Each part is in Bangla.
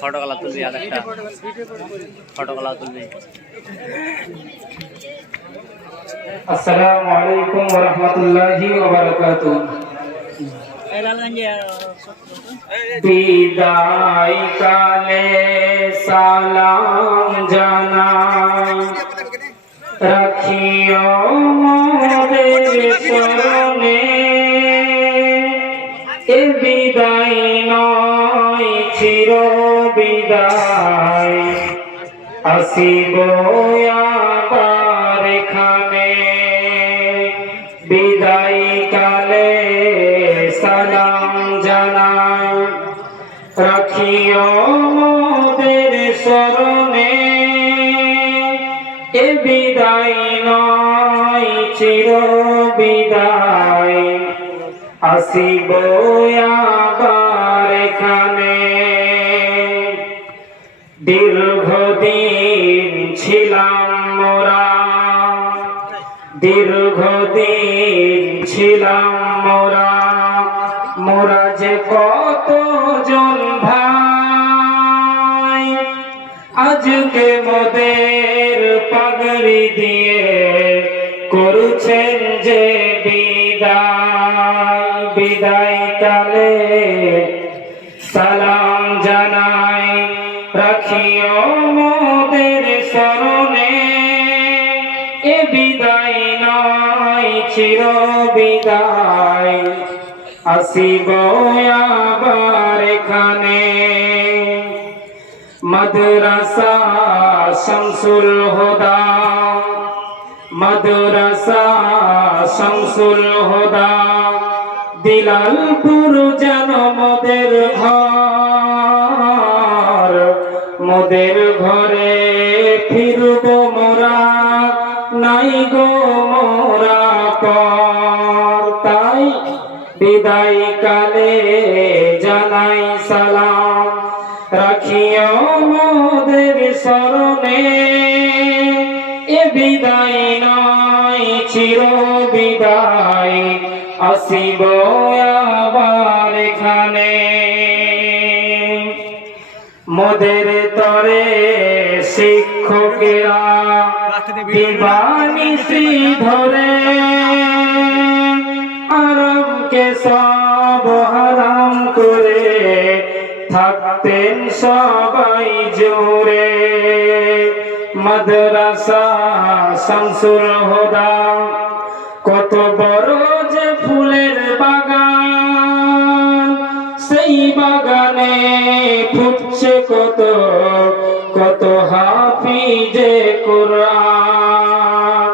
ফটোগুলা তুলবি আর একটা। ফটোগুলা তুলবি আসসালামু আলাইকুম ওয়া রাহমাতুল্লাহি ওয়া বারাকাতুহু। বিদায় কালে সালাম জানাই রাখিও। বিদায় নয় চির বিদায় আসিব আবার এখানে। বিদায় কালে সালাম জানাই। রাখিও মোদের স্মরণে। এ বিদায় নয়, চির আসিব আবার এখানে। দীর্ঘদিন ছিলাম মোরা। দীর্ঘদিন ছিলাম মোরা। মোরা যে কত জন ভাই, আজকে মোদের পাগড়ি দিয়ে করছেন যে বিদায়। বিদায় কালে সালাম জানাই, রাখিও মোদের স্মরণে। এ বিদায় নয়, চির বিদায়। আসিব আবার এখানে। মাদ্রাসা শামসুল হুদা। মাদ্রাসা শামসুল হুদা। দিলালপুর যেন মোদের ঘর, মোদের ঘরে ফিরব মোরা, নাই গো মোরা পর তাই বিদায় কালে জানাই সালাম, রাখিও মোদের স্মরণে। এ বিদায় নয়, চির বিদায় আসিব আবার এখানে। মোদের তরে শিক্ষকেরা দিবানিসি ধরে আরামকে সব হারাম করে থাকতেন সবাই জোরে। মাদ্রাসা শামসুল হুদা কত বড় বাগানে ফুটছে কত কত হাফিজে কোরআন।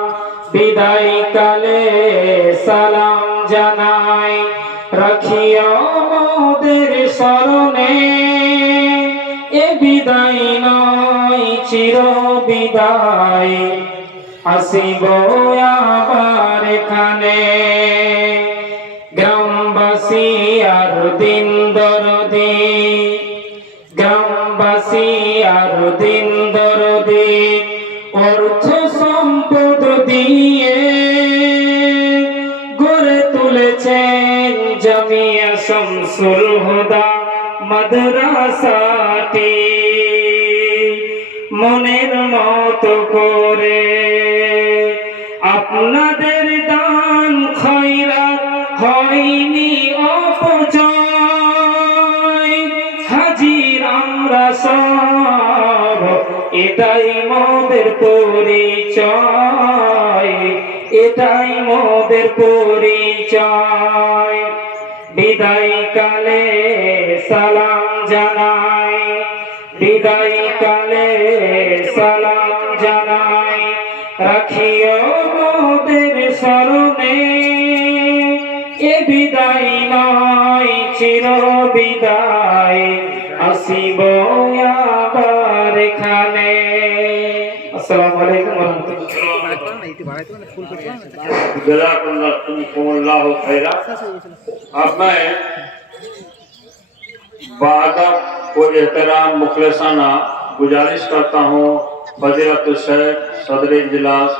বিদায় কালে সালাম জানাই রাখিও মোদের স্মরণে। এ বিদায় নয়, চির বিদায়। আসিব আবার এখানে। দিন দরদি। গ্রামবাসী আর দিন দরদি। অর্থ সম্পদ দিয়ে গড়ে তুলেছেন জামিয়া শামসুল হুদা মাদ্রাসাটি। মনের মতো করে আপনাদের হয়নি অপচয়। হাজির আমরা এটাই মোদের পরিচয়। এটাই মোদের পরিচয়। বিদায় কালে সালাম জানাই। বিদায় কালে সালাম জানাই। রাখিও মোদের স্মরণে। এ বিদায় নয় চির বিদায় আসিব আবার এখানে আসসালামু আলাইকুম ওয়া রাহমাতুল্লাহ जजाकुल्लाह खैरा अब मैं बादब को एहतराम मुखलसाना गुजारिश करता हूँ फजीलत शेख सदर इजलास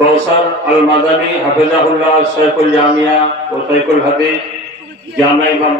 कौसर अलमदनी हफिजाउल्ला शेखुल जामिया और शेखुल हदीस जामा इमाम